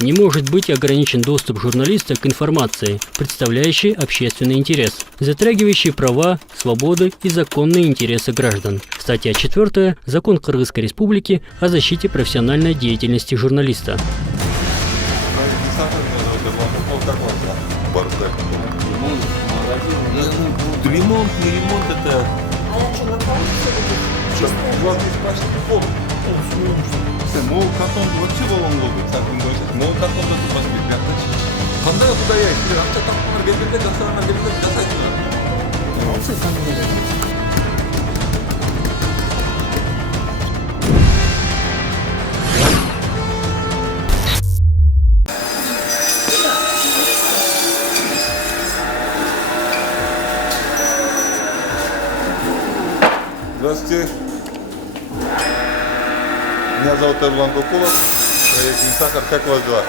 Не может быть ограничен доступ журналиста к информации, представляющей общественный интерес, затрагивающей права, свободы и законные интересы граждан. Статья 4 Закон Кыргызской Республики о защите профессиональной деятельности журналиста. Ремонт, не ремонт, это... А я что, на полностью У вас здесь почти пол. Мол картон вообще баллон болды. Сәкін бойынша. Мол картонда тұрмас бек. Қандай құдай ай, сіздер ақша тапқандар келгенде жасағандар келгенде жасайсыңдар. Молодцы, там Здравствуйте. Меня зовут Эрлан Кукулов. Проект «Сахар». Как у вас дела?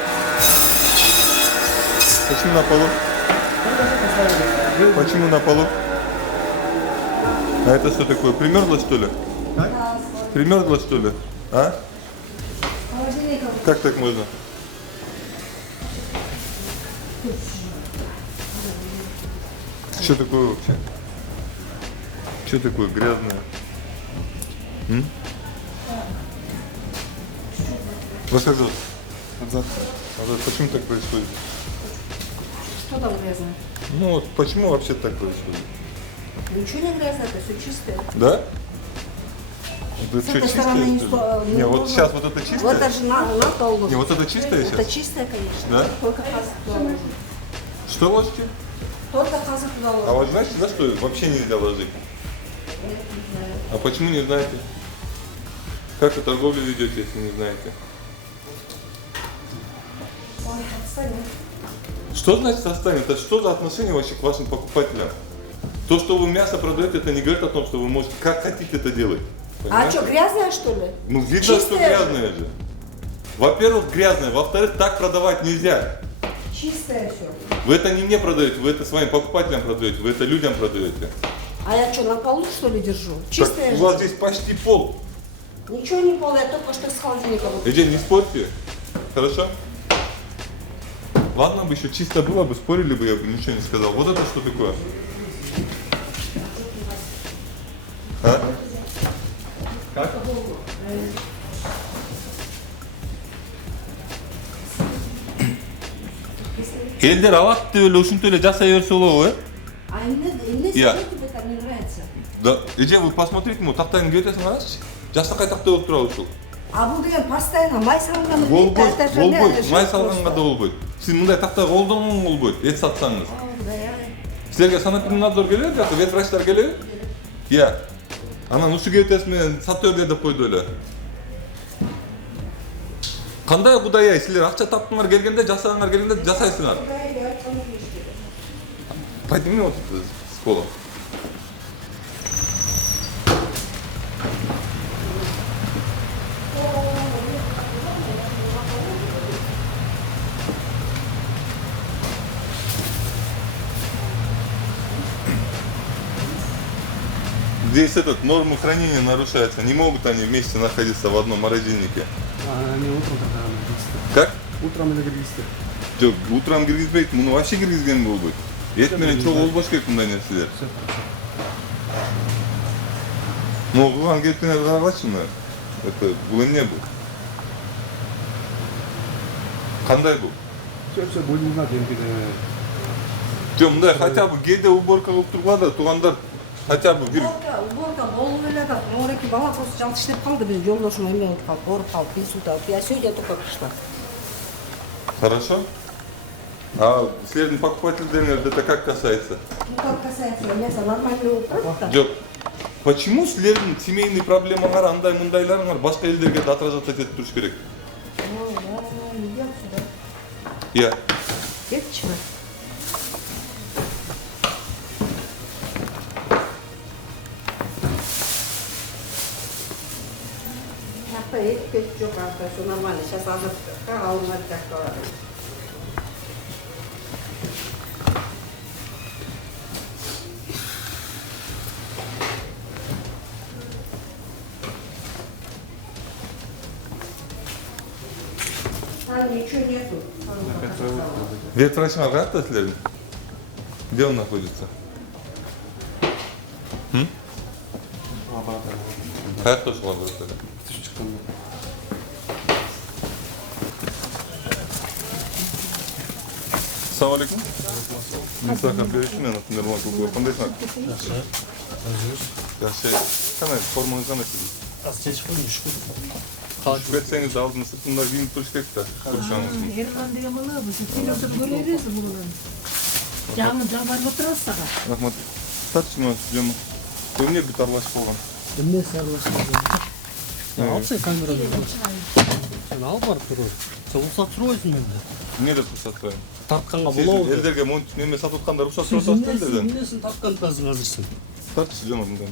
Почему на полу? Почему на полу? А это что такое? Примерзло, что ли? Примерзло, что ли? А? Как так можно? Что такое вообще? Что такое грязное? Вас как зовут? Азат. Почему так происходит? что там грязно? Ну вот почему вообще так происходит? Ничего не грязно, это все чистое. Да? Это С что, этой чистое, стороны не что ли? сто- Не, не вот можно. сейчас вот это чистое? Вот даже на толку. Не, вот это чистое Это сейчас? чистое, конечно. Да? Только хазы туда ложим. Что ложите? Только хазы туда ложим. А вот знаете, за что вообще нельзя ложить? Нет, не знаю. А почему не знаете? Как вы торговлю ведете, если не знаете? Ой, отстань. Что значит останет? Это что за отношение вообще к вашим покупателям? То, что вы мясо продаете, это не говорит о том, что вы можете, как хотите это делать. А Понимаете? что, грязное что ли? Ну, видно, Чистое что же. грязное же. Во-первых, грязное. Во-вторых, так продавать нельзя. Чистое все. Вы это не мне продаете, вы это своим покупателям продаете, вы это людям продаете. А я что, на полу что ли держу? Так, Чистое у же. вас здесь почти пол. Ничего не пол, я только что с холодильника вот. Иди, не спорьте. Хорошо? Ладно бы еще чисто было бы, спорили бы, я бы ничего не сказал. Вот это что такое? А? Как? Элдер алат эле ушинтип эле жасай берсе болобу, А мне Я. тебе там не нравится. Да, Эже, вы посмотрите, ему тактайын кебетесиң карачы. Жастакай тактай болуп турабы ушул. А бұл деген постоянно май салынған Болбойт, болбойт. Май салганга да болбойт. Сиз мындай тактай колдонгон болбойт, эт сатсаңыз. Силерге санэпиднадзор келеби, жакшы ветврачтар келеби? Иә. Анан ушу кебетеси менен сатып бергиле деп койду эле. Кандай кудай ай, силер акча таптыңар келгенде, жасагаңар келгенде жасайсыңар. Подними вот с пола. Здесь этот норму хранения нарушается. Не могут они вместе находиться в одном морозильнике. А они утром тогда киргизді. Как? Утром или киргизді. Жоқ, утром киргизбейт, муну вообще киргизген болбойт. Эт менен чогуу болбош керек мындай нерселер. Все хорошо. Ну, кылган кеткенге карагачы мына. Это бул эмне бул? Кандай бул? Все, будем знать, енді. Жоқ, мындай хотя бы кээде уборка кылып тургула да, туугандар хотя бы бир Уборка болуп эле да. Моңреки бала просто жалт иштеп калды, биз жолдошум эме болуп калып, ооруп калып, инсульт алып. Я сегодня только пришла. Хорошо. А силердин покупательдериңерди это как касается? Ну как касается мяса, нормально болуп турат да. Жоқ. Почему силердин семейный проблемаңар, андай мындайларыңар башка элдерге да отражаться этип туруш керек? Идем сюда. Иә. Кетчиби? Эт жоқ, все нормально. Сейчас азыр алынады так турат. Там ничего нету. Ветрачыңар каякта силердин? Где он находится? Каякта ушулар ветрачы? Түшүп чыккан. Assalamu alaikum. Misafir görüşüm ben atın Nurman Kulkuva. Kandaysan? Yaxşı. Kanay, formanız kanay sizin? Az çeşit koymuş. Takip etseniz de aldınız. Bunlar giyinip duruş gekti. Duruşanız. Erman деген бала бул телевизор көрө бересиз муну. Жаңы барып отурасыз сага. Рахмат. Тартышма жөмө. Эмне бүт аралашып калган? Эмне сарлашып? Алсай камераны. Сен ал барып туруп. Сен уруксат сурабайсың менде. Эмне деп уруксат сурайм? Тартканга Сиз болобу? элдерге монтип неме сатып атканда уруксат сурап Сиз атасыз элдерден. эмнесин тарткандасың азыр сен? Тартыш жөмө мындан.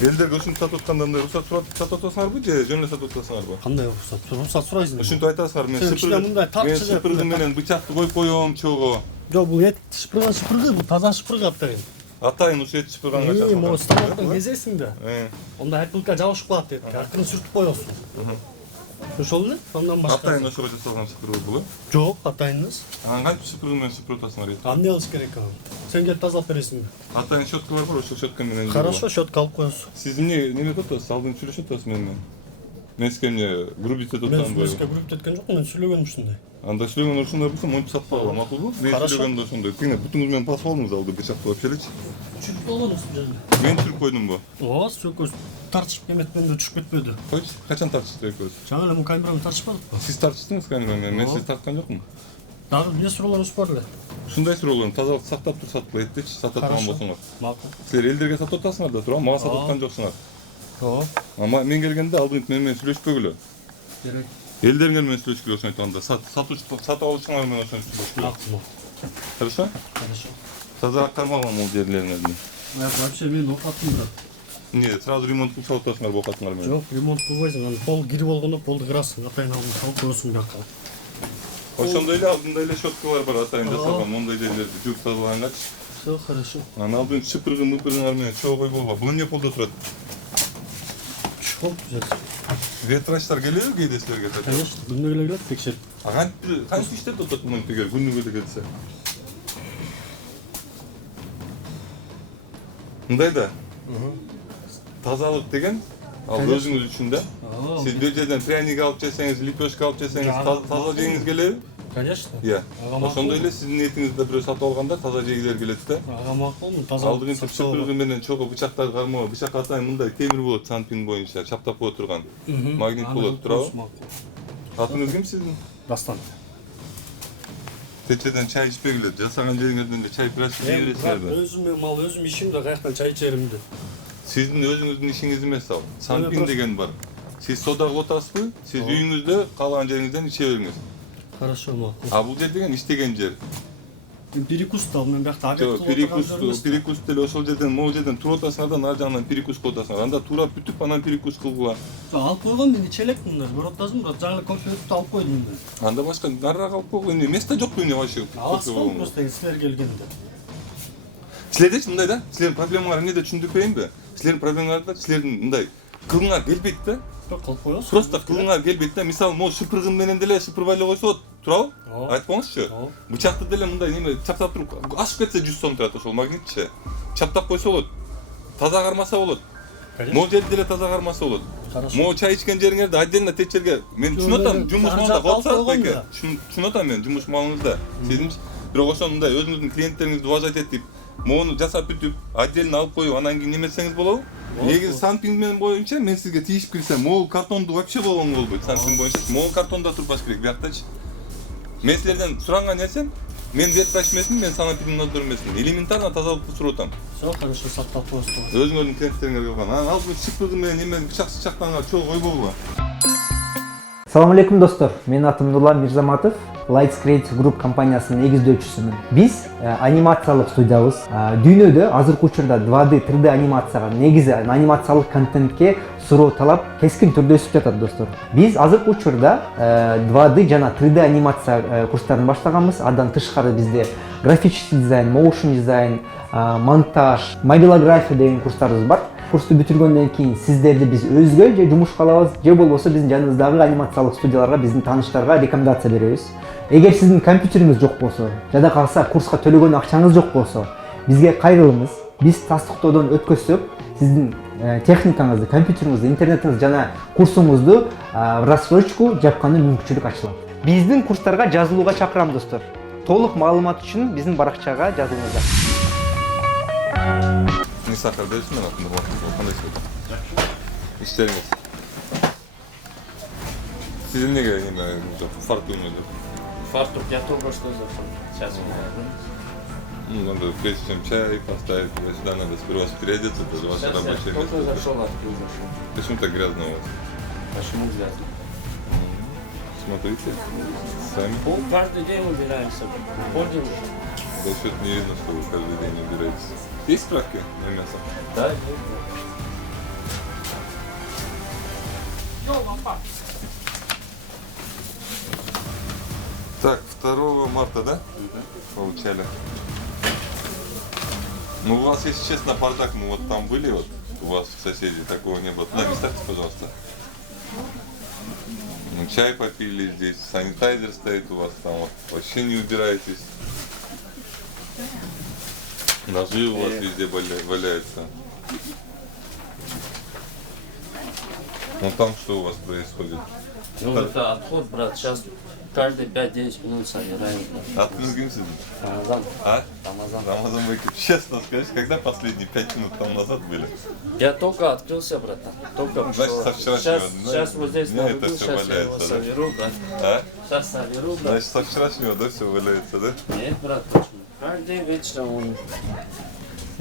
Элдерге ушинтип сатып атканда мындай уруксат сурап сатып атасыңарбы же жөн эле сатып атасыңарбы? Кандай уруксат? Уруксат сурайсың. Ушинтип айтасыңар мен Сен кичине мындай тартчы деп шыпыргы менен бычакты коюп коём чогуу. Жок, бул эт шыпыргы, бул таза шыпыргы атайын. Атайын ушу эт шыпырганга чакырган. Могу станоктон кезесиң да. Онда эркиликке жабышып калат дейт. Аркын сүртүп коесуң. Ошол эле? Андан башка. Атайын ошого жасалган шыпыргы бул. Жок, атайыныз. Анан кантип шыпыргы менен шыпырып атасыңар эт? Эмне кылыш керек аны? Сен келип тазалап бересиңби? Атайын щеткалар бар, ошол щетка менен. Хорошо, щетка алып коесуң. Сиз неме атасыз? Алдын сүйлөшүп атасыз менен. Мен сизге эмне грубить Мен атам сүйлөшкө күрүп кеткен жокмун, мен сүйлөгөнүм ушундай. Анда сүйлөгөн ушундай болсо монтип сатып алган макулбу? Мен Хорошо. сүйлөгөндө ошондой. Тиңе бүтүңүз менен пас болуңуз алды бычакты вообще элечи. Чүрүп болгонбуз бул жерде. Мен сүрүп койдумбу? Ооба, сөкөз тартышып эметкенде түшүп кетпеди. Койчу, качан тартыштык экөөбүз? Жаңы эле мун камераны тартышпадыкпы? Сиз тартыштыңыз камерамен, мен сизди тарткан жокмун. Дагы эмне суроолоруңуз бар эле? Ушундай суроолорун тазалыкты сактап турсак этчи, сатып турган болсоңор. Макул. Силер элдерге сатып атасыңар да туурабы? Мага сатып аткан жоксуңар. Ооба. Ама мен келгенде алдын менен сүйлөшпөгүлө. Керек. Элдерге менен сүйлөшкүлө ошентип анда сатып алушуңар менен ошентип сүйлөшкүлө. Макул. Хорошо? Хорошо. Таза кармалган бул жерлериңерди. Вообще мен окаттым брат. Не, сразу ремонт кылып атасыңар бул окатыңар менен. Жок, ремонт кылбайсың. Аны пол кирип болгондо полду кырасың. Атайын алдын салып коесуң бияка. Ошондой эле алдында эле щеткалар бар атайын жасалган, мондай жерлерди жууп тазалагангачы. Всё хорошо. Анан алдын шыпыргы-мыпыргыңар менен чогуу койгола. Бул эмне полдо турат? Чоп жер. Ветрачтар келеби кээде силерге? Конечно, күнүгө эле келет текшерип. Кантип иштеп атат монтип эгер күнүгө эле келсе? Мындай да. Тазалык деген ал өзүңүз үчүн да. Сиз бир жерден пряник алып жесеңиз, лепешка алып жесеңиз, таза жегиңиз келеби? Конечно. Иә. Ошондой эле сиздин этиңизди бирөө сатып алганда таза жегилер келет да. Ага макулмун, таза. Алдыгы шыпыргы менен чогуу бычактарды кармоо, бычак атайын мындай темир болот санпин боюнча, чаптап кое турган. Магнит болот, туурабы? Атыңыз ким сиздин? Дастан. Течеден чай ичпегиле, жасаган жериңерден эле чай прашып жей бересиңерби? Өзүм ишим да каяктан чай ичеримди. Сиздин өзүңүздүн ишиңиз эмес ал. Санпин деген бар. Сиз сода кылып атасызбы? Сиз үйүңүздө каалаган жериңизден иче бериңиз. Хорошо, макул. А бул жер деген иштеген жер. Перекус да, мен бияқта обед Перекус деле ошол жерден, могу жерден туруп атасыңар да, ар жагынан перекус кылып атасыңар. Анда туура бүтүп анан перекус кылгыла. Алып койгон мен иче элекмин да. Көрүп атасың брат, жаңы кофе алып койдум мен. Анда башка нарыраак алып койгон место жокпу эмне вообще? Аласпын просто силер келгенде. Силердечи мындай да, силердин проблемаңар эмнеде түшүндүрүп берейинби? Силердин проблемаңарда силердин мындай кылыңар келбейт да. Кылып коесуң. Просто кылыңар келбейт да. Мисалы, могу шыпыргын менен деле шыпырбай эле койсо болот, туурабы? Айтып коюңузчу. Бычакты деле мындай неме чаптап туруп, ашып кетсе 100 сом турат ошол магнитчи. Чаптап койсо болот. Таза кармаса болот. Могу жерди деле таза кармаса болот. Могу чай ичкен жериңерди отдельно текшерге. Мен түшүнүп атам, жумуш маалында калсаңыз байке. Түшүнүп атам мен, жумуш маалыңызда. Сезимчи? Бирок ошону мындай өзүңүздүн клиенттериңизди уважать этип, могуну жасап бүтүп, отдельно алып коюп, анан кийин неметсеңиз болобу? Негизи санпин менен боюнча мен сизге тийишип кирсем, могу картонду вообще болгонго болбойт. Санпин боюнча могу картонда турбаш керек бияктачы. Мен силерден суранган нерсем, мен ветврач эмесмин, мен санапидный надзор эмесмин. Элементарно тазалыкты сурап атам. Всё хорошо, сактап коесуң. Өзүңөрдүн клиенттериңерге калган. Анан алып шыпыргы менен неме бычак-сычактанган чогуу койбогула. Assalamu alaikum dostlar. Мен атым Нурлан Мирзаматов. Lights Creative Group компаниясынын негиздөөчүсүмүн. Биз анимациялык студиябыз. Дүйнөдө азыркы учурда 2D, 3D анимацияга, негизи анимациялык контентке суроо талап кескин түрдө өсүп жатат достор. Биз азыркы учурда 2D жана 3D анимация курстарын баштаганбыз. Андан тышкары бизде графический дизайн, motion дизайн, монтаж, мобилография деген курстарыбыз бар. курсту бүтүргөндөн кийин сиздерди биз өзгө же жумушка алабыз, же болбосо биздин жаныбыздагы анимациялык студияларга, биздин тааныштарга рекомендация беребиз. Эгер сиздин компьютериңиз жок болсо, жада калса курска төлөгөн акчаңыз жок болсо, бизге кайрылыңыз. Биз тастыктоодон өткөзсөк, сиздин техникаңызды, компьютериңизди, интернетиңизди жана курсуңузду в рассрочку жапканга мүмкүнчүлүк ачылат. Биздин курстарга жазылууга чакырам достор. Толук маалымат үчүн биздин баракчага жазылыңыздар. Не сахар бересің мен атымды болсын, қандай сөйді? Іштеріңіз. Сіздің неге фартук не? Фартук я только что зашел. Сейчас Ну, надо, прежде чем чай поставить, сюда надо сперва переодеться, это же ваше рабочее место. только зашел, открыл зашел. Почему так грязно у вас? Почему грязно? Смотрите, сами. Пол каждый день убираемся. Ходим. Да что-то не видно, что вы каждый день убираетесь. Есть справки на мясо? Да, Так, 2 марта, да? Получали. Ну, у вас, если честно, бардак, мы вот там были, вот у вас соседи, такого не было. Туда не ставьте, пожалуйста. Ну, чай попили здесь, санитайзер стоит у вас там, вот, вообще не убираетесь. Ножи у вас везде валяются. Ну там что у вас происходит? ну это отход, брат. Сейчас каждые 5-10 минут собираем. Открылся? Рамазан. А? Рамазан. Рамазан Бекет. Честно скажи, когда последние 5 минут там назад были? Я только открылся, братан. Только Значит, со вчерашнего дня сейчас вот здесь это наведу, всё сейчас я его валяется, да? соберу, брат. А? Сейчас соберу, брат. Значит, со вчерашнего, да, все валяется, да? Нет, брат, почему? Каждый день вечером он...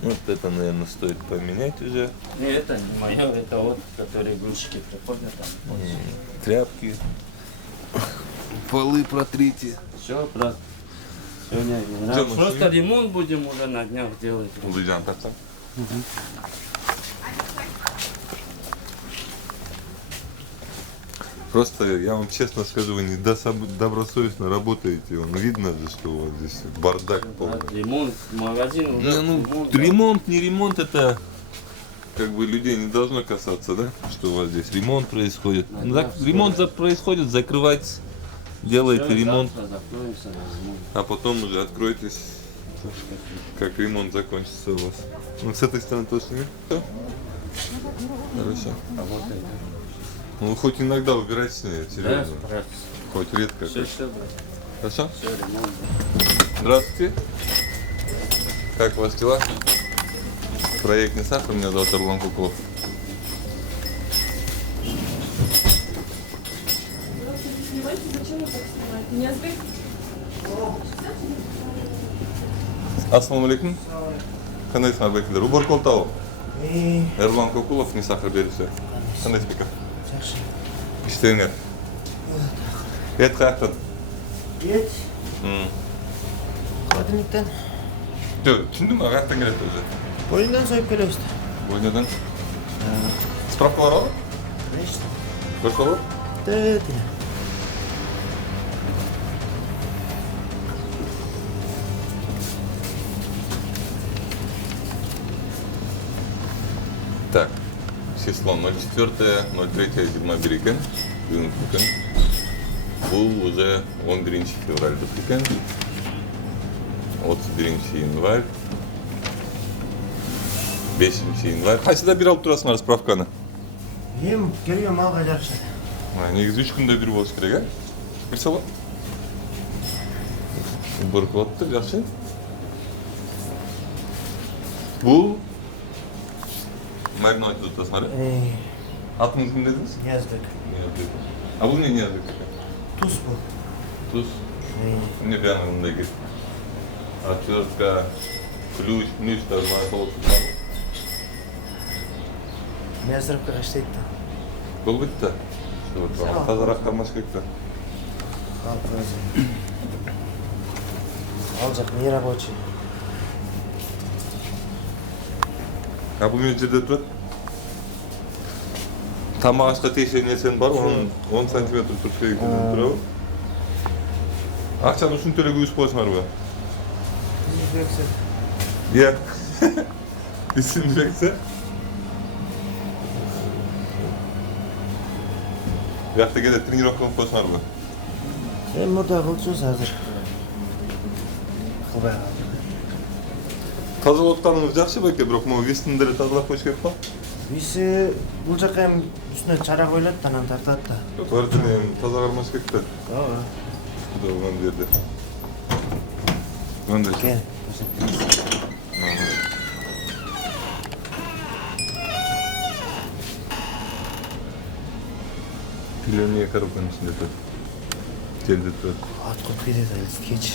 Вот это, наверное, стоит поменять уже. Не, это не мое, это вот, которые грузчики приходят там. Тряпки. Полы протрите. Все, брат. Сегодня не Где нравится. мы Просто сегодня? ремонт будем уже на днях делать. Улыжан так-то. Просто, я вам честно скажу, вы не добросовестно работаете. Вон, видно же, что у вас здесь бардак полный. Брат, ремонт, магазин уже. Не, ну, ремонт, ремонт, не ремонт, это как бы людей не должно касаться, да? Что у вас здесь ремонт происходит. Ну, так, ремонт происходит, закрывайте, делайте Всё, ремонт, завтра закроемся на ремонт. а потом уже откройтесь, как ремонт закончится у вас. Ну, с этой стороны точно нет? Всё? Хорошо. Работает. Ну, хоть иногда убирайте с ней, Да, серьезно. брат. Хоть редко. Все, все, брат. Хорошо? Все, ремонт. Здравствуйте. Как у вас дела? Проект «Не сахар», меня зовут Эрлан Кукулов. Снимайте, зачем вы так снимаете? Не язык? Ассаламу алейкум. Қандай бекіндер? Убор Колтау. Эрлан Кукулов, «Не сахар» беруші. Қандай спика? İşlerine. Et қаяқтан? Ет, кадимден, Жоқ, түсіндің ма? Қаяқтан келеді өзі? бойынан сойып келеміз. Бойнадан? Справка бар ғой? Конечно. Көрсе ғой? Да. Так, число 04.03.21 екен, бүгінгі күн. Бұл уже 11 февраль екен, 31 январь, 5 январь. Қайсыда бір алып тұрасыңар справканы? Ем келген малға жарышады. Негізі 3 күнде бір болушы керек, бір сала? Бір қылатты, жақсы. Бұл маринад айтып тұрасыңар, атыңыз кім дедіңіз? Яздык. А бұл не язык? Туз бұл. Туз? Мне прямо мындай келді. Отвертка, ключ, даже маған толып тұрған. Мясырыпқа қаштайды да. Бұл бітті. Тазарақ қармаш керек та. Ал өзі. Ал жақ не рабочий. А бұл мен жерде тұрады? Тамақ ашқа тиешен несен бар, 10 сантиметр тұрып керек тұрады. Ақшаны үшін төлеге өсіп қойсыңар ба? Дезинфекция. Иә. Дезинфекция? Бияқта келе тренировка қылып қойсаңар ғой. Мұрда қылчуыз азыр. Қылбай қалды. Тазалап отқаныңыз жақсы бәке, бірақ мына вестін деле тазалап қойыш керек па? Весі бұл жаққа hem үстіне чара қойылады, анан тартады да. Бәртіне таза қармаш керек та. Ооба. Құда оған жерде. Ондай ше. Кел. Пилеріне коробканың ішінде тұр. Телде тұр. Ат қойып кетеді, әлістікечі.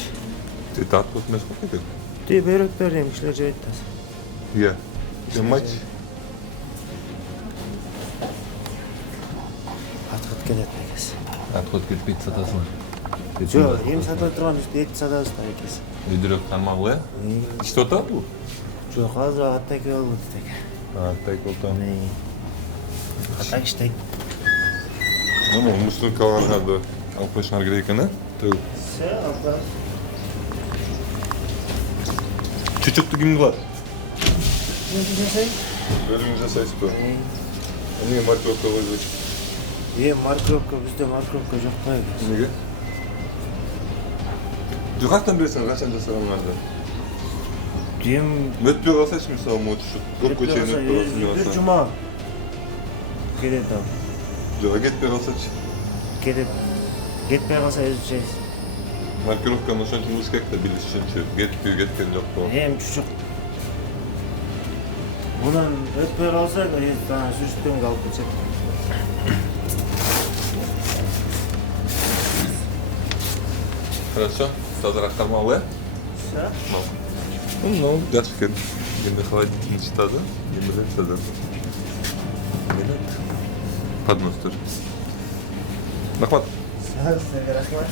Это ат қойып мәс қойып кетеді? Ты бөріктер hem кішілер жойды да. Иә. Матч. Ат қойып кетеді әкесі. Ат қойып кетпейді сатасың. Жоқ, hem сатылай тұрған үсті ет сатабыз да әкесі. Үйдірек қармағы, иә? Что-то бұл? Жоқ, азыр аттай кел болды теке. Аттай қолтан. Аттай іштейді. Ama Müslüm kalanlarda alışmalar gereken ne? Tabii. Все, алпа. Çocuktu kim var? Ne diyeceksin? Bölümümüze sayısı bu. Niye markrovka koydu? Markrovka, bizde markrovka жоқ па әкесі. Nege? Kaçtan bilirsin kaçan restoranlarda? Дем Mötbüyor kalsa hiç misal mı uçuşu? Çok köçeğin ötbüyor kalsa bir kalsa. жұма келеді ал. Жоқ, кетпей қалса ше. Кетпей қалса өзі жейсің. Markrovkаны ошончо узкек да билиш үчүн ше. Кетпей кеткен жок болот. Чучук. Мунан өтпей қалса, сүрүштөн алып кетет. Хорошо. Тазараак кармалуу, э? Все. Ну, жакшы экен. Енді холодильник чытады, емелеп таза. Поднос тұр. Рахмат. Сізге рахмат.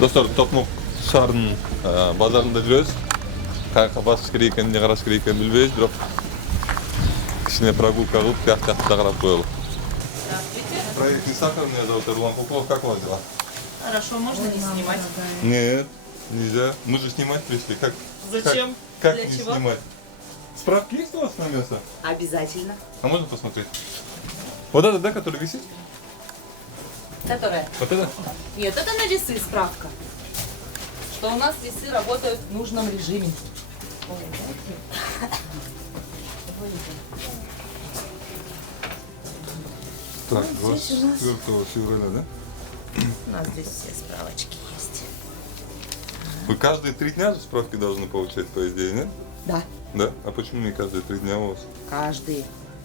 Достар, Токмок шаарынын базарында жүрөбүз. Каяка басыш керек экенин, эмне караш керек экенин билбейбиз, бирок кичине прогулка кылып, жакты да карап коелу. Проектный сахар, меня зовут Эрлан Куклов. Как у вас дела? Хорошо, можно не снимать? Нет, нельзя. Мы же снимать пришли. Как? Зачем? Как Для не чего? снимать? Справки есть у вас на мясо? Обязательно. А можно посмотреть? Вот это, да, который висит? Которая? Вот это? Нет, это на весы справка. Что у нас весы работают в нужном режиме. Так, 24 февраля, да? У нас здесь все справочки есть. Вы каждые 3 дня справки должны получать, по идее, нет? Да, Да? А почему не каждые 3 дня у вас? каждый.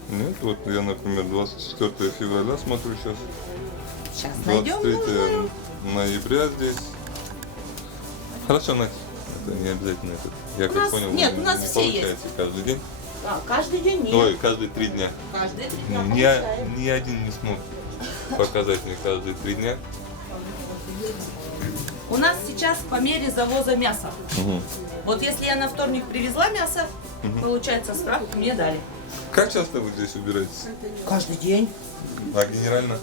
Нет, вот я, например, 24 февраля смотрю сейчас. Сейчас найдем 23 нужную. ноября здесь. Хорошо, Надь. Это не обязательно это. Я У как нас- понял, нет, вы у нас не все получаете каждый день. А, каждый день нет. Ой, каждые 3 дня. Каждые 3 дня Ни, получаем. ни один не смог показать мне каждые 3 дня. У нас сейчас по мере завоза мяса. Мгм. Вот если я на вторник привезла мясо, получается справку мне дали. Как часто вы здесь убираетесь? Каждый день. А генерально?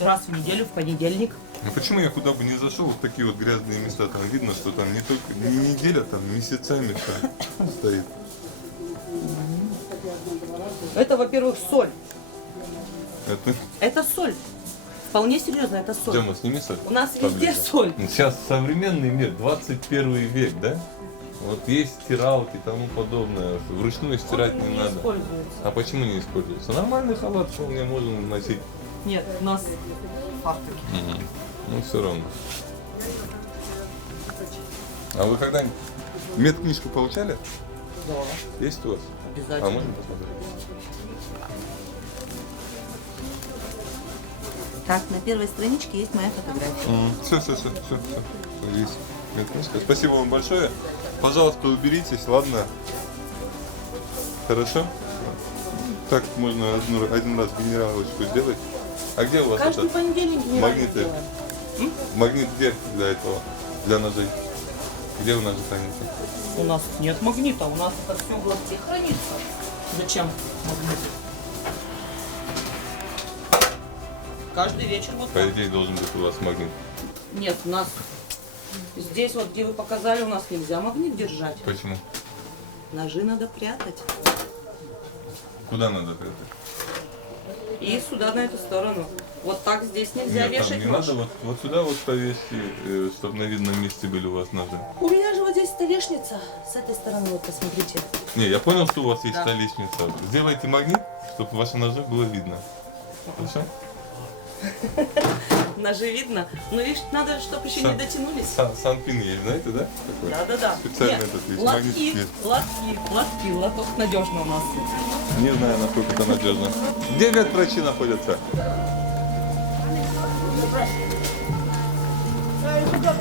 Раз в неделю, в понедельник. Ну почему я куда бы не зашел, вот такие вот грязные места, там видно, что там не только не неделя, там месяцами там стоит. Это, во-первых, соль. Это Это соль. Вполне серьезно, это соль. Дема, сними соль. У нас везде Поближе. соль. Сейчас современный мир, 21 век, да? Вот есть стиралки и тому подобное. Вручную стирать не надо. используется. А почему не используется? Нормальный халат вполне можно носить. Нет, у нас фартуки. Ну все равно. А вы когда-нибудь медкнижку получали? Да, Есть у вас? обязательно. А можно посмотреть? Так, на первой страничке есть моя фотография. Все, есть медкнижка. Спасибо вам большое. Пожалуйста, уберитесь, ладно? Хорошо? Так можно один раз генералочку сделать. А где у вас Каждый это? понедельник мы Магниты. делаем. Магнит где для этого? Для ножей? Где у нас же хранится? У нас нет магнита, у нас это все в лотке хранится. Зачем магнит? Каждый вечер вот По так. идее должен быть у вас магнит. Нет, у нас здесь вот, где вы показали, у нас нельзя магнит держать. Почему? Ножи надо прятать. Куда надо прятать? И сюда, на эту сторону. Вот так здесь нельзя Нет, там вешать не нож. надо, вот сюда вот повесьте, чтобы на видном месте были у вас ножи. У меня же вот здесь столешница. С этой стороны, вот посмотрите. Не, я понял, что у вас есть Да. столешница. Сделайте магнит, чтобы ваши ножи было видно. Хорошо? Ножи видно. Но видишь, надо, чтобы еще не дотянулись. Санпин есть, знаете, да? Такой? Да-да-да. Специально Нет, этот есть, магнит лотки, есть. лотки. Лоток надежно у нас. Не знаю, насколько это надежно. Где ветврачи находятся? Куда